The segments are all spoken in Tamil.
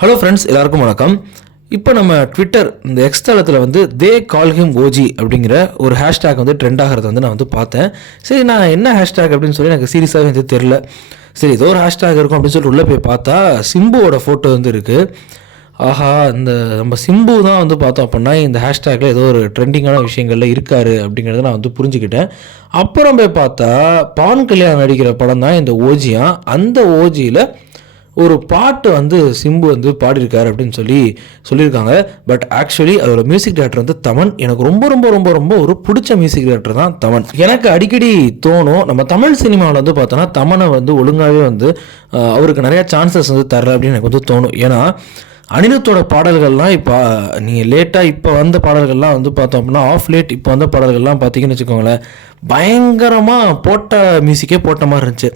ஹலோ ஃப்ரெண்ட்ஸ், எல்லாருக்கும் வணக்கம். இப்போ நம்ம ட்விட்டர் இந்த எக்ஸ் தளத்தில் வந்து தே கால் ஹிம் ஓஜி அப்படிங்கிற ஒரு ஹேஷ்டேக் வந்து ட்ரெண்ட் ஆகிறத வந்து நான் வந்து பார்த்தேன். சரி, நான் என்ன ஹேஷ்டேக் அப்படின்னு சொல்லி எனக்கு சீரியஸாகவே வந்து தெரில. சரி, ஏதோ ஒரு ஹேஷ்டேக் இருக்கும் அப்படின்னு சொல்லிட்டு உள்ளே போய் பார்த்தா சிம்புவோட ஃபோட்டோ வந்து இருக்குது. ஆஹா, இந்த நம்ம சிம்பு தான் வந்து பார்த்தோம் அப்படின்னா இந்த ஹேஷ்டேக்கில் ஏதோ ஒரு ட்ரெண்டிங்கான விஷயங்கள்ல இருக்காரு அப்படிங்கிறத நான் வந்து புரிஞ்சுக்கிட்டேன். அப்புறம் போய் பார்த்தா பவன் கல்யாணம் நடிக்கிற படம் தான் இந்த ஓஜியா. அந்த ஓஜியில் ஒரு பாட்டு வந்து சிம்பு வந்து பாடியிருக்காரு அப்படின்னு சொல்லியிருக்காங்க. பட் ஆக்சுவலி அதோட மியூசிக் டைரக்டர் வந்து தமன். எனக்கு ரொம்ப ரொம்ப ரொம்ப ரொம்ப ஒரு பிடிச்ச மியூசிக் டைரக்டர் தான் தமன். எனக்கு அடிக்கடி தோணும், நம்ம தமிழ் சினிமாவில் வந்து பார்த்தோன்னா தமனை வந்து ஒழுங்காகவே வந்து அவருக்கு நிறையா சான்சஸ் வந்து தரல அப்படின்னு எனக்கு வந்து தோணும். ஏன்னா அனிருத்தோட பாடல்கள்லாம் இப்போ நீங்கள் லேட்டாக இப்போ வந்த பாடல்கள்லாம் வந்து பார்த்தோம் அப்படின்னா ஆஃப் லேட் இப்போ வந்த பாடல்கள்லாம் பார்த்தீங்கன்னு வச்சுக்கோங்களேன், பயங்கரமாக போட்ட மியூசிக்கே போட்ட மாதிரி இருந்துச்சு.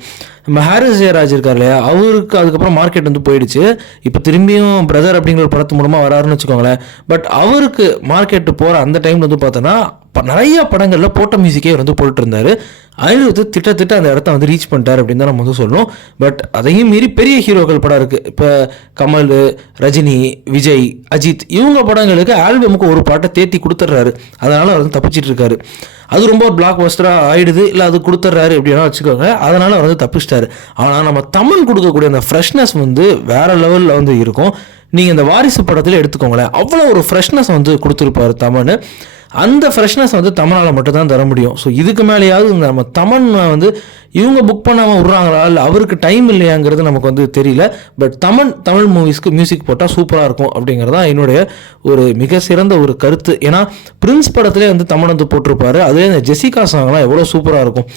நம்ம ஹாரிஸ் ஜெயராஜ் இருக்கார் இல்லையா, அவருக்கு அதுக்கப்புறம் மார்க்கெட் வந்து போயிடுச்சு. இப்போ திரும்பியும் பிரதர் அப்படிங்கிற ஒரு படத்து மூலமாக வராருன்னு வச்சுக்கோங்களேன். பட் அவருக்கு மார்க்கெட்டு போகிற அந்த டைமில் வந்து பார்த்தோன்னா நிறைய படங்களில் போட்ட மியூசிக்கே வந்து போட்டுட்டு இருந்தார். அனிருத் திட்டத்திட்ட அந்த இடத்த வந்து ரீச் பண்ணிட்டார் அப்படின்னு தான் நம்ம வந்து சொல்லணும். பட் அதையும் மீறி பெரிய ஹீரோக்கள் படம் இருக்குது. இப்போ கமல், ரஜினி, விஜய், அஜித் இவங்க படங்களுக்கு ஆல்பமுக்கு ஒரு பாட்டை தேத்தி கொடுத்துட்றாரு. அதனால் அவர் வந்து தப்பிச்சிட்டு இருக்காரு. அது ரொம்ப ஒரு பிளாக் பஸ்டராக ஆகிடுது, இல்லை அது கொடுத்துட்றாரு அப்படின்னா வச்சுக்கோங்க. அதனால் அவர் வந்து தப்பிச்சிட்டாரு. ஆனால் நம்ம தமிழ் கொடுக்கக்கூடிய அந்த ஃப்ரெஷ்னஸ் வந்து வேறு லெவலில் வந்து இருக்கும். நீங்கள் இந்த வாரிசு படத்தில் எடுத்துக்கோங்களேன், அவ்வளோ ஒரு ஃப்ரெஷ்னஸ் வந்து கொடுத்துருப்பார் தமன். அந்த ஃப்ரெஷ்னஸ் வந்து தமிழால் மட்டும் தான் தர முடியும். ஸோ இதுக்கு மேலேயாவது நம்ம தமன் வந்து இவங்க புக் பண்ணாமல் விட்றாங்களா, இல்லை அவருக்கு டைம் இல்லையாங்கிறது நமக்கு வந்து தெரியல. பட் தமிழ் மூவிஸ்க்கு மியூசிக் போட்டால் சூப்பராக இருக்கும் அப்படிங்கிறது தான் என்னுடைய ஒரு மிக சிறந்த ஒரு கருத்து. ஏன்னா பிரின்ஸ் படத்திலே வந்து தமன் வந்து போட்டிருப்பாரு. அதே இந்த ஜெசிகா சாங்லாம் எவ்வளோ சூப்பராக இருக்கும்.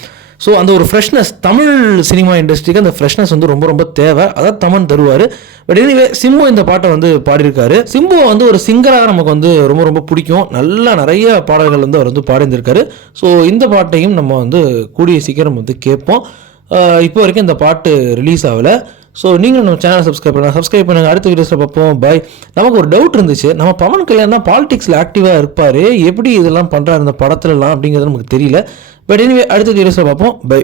ஸோ அந்த ஒரு ஃப்ரெஷ்னஸ் தமிழ் சினிமா இண்டஸ்ட்ரிக்கு அந்த ஃப்ரெஷ்னஸ் வந்து ரொம்ப ரொம்ப தேவை. அதான் தமன் தருவார். பட் எனிவே சிம்பு இந்த பாட்டை வந்து பாடியிருக்காரு. சிம்புவை வந்து ஒரு சிங்கராக நமக்கு வந்து ரொம்ப ரொம்ப பிடிக்கும். நிறைய பாடல்கள் வந்து அவர் வந்து பாடியிருந்திருக்காரு. ஸோ இந்த பாட்டையும் நம்ம வந்து கூடிய சீக்கிரம் வந்து கேட்போம். இப்போ வரைக்கும் இந்த பாட்டு ரிலீஸ் ஆகலை. ஸோ நீங்களும் நம்ம சேனலை சப்ஸ்கிரைப் பண்ணுங்கள். அடுத்த வீடியோஸில் பார்ப்போம். பை. நமக்கு ஒரு டவுட் இருந்துச்சு, நம்ம பவன் கல்யாணம் தான் பாலிடிக்ஸில் ஆக்டிவாக இருப்பார், எப்படி இதெல்லாம் பண்ணுறாரு இந்த படத்துலலாம் அப்படிங்கிறது நமக்கு தெரியல. பட் எனிவே அடுத்த வீடியோஸில் பார்ப்போம். பை.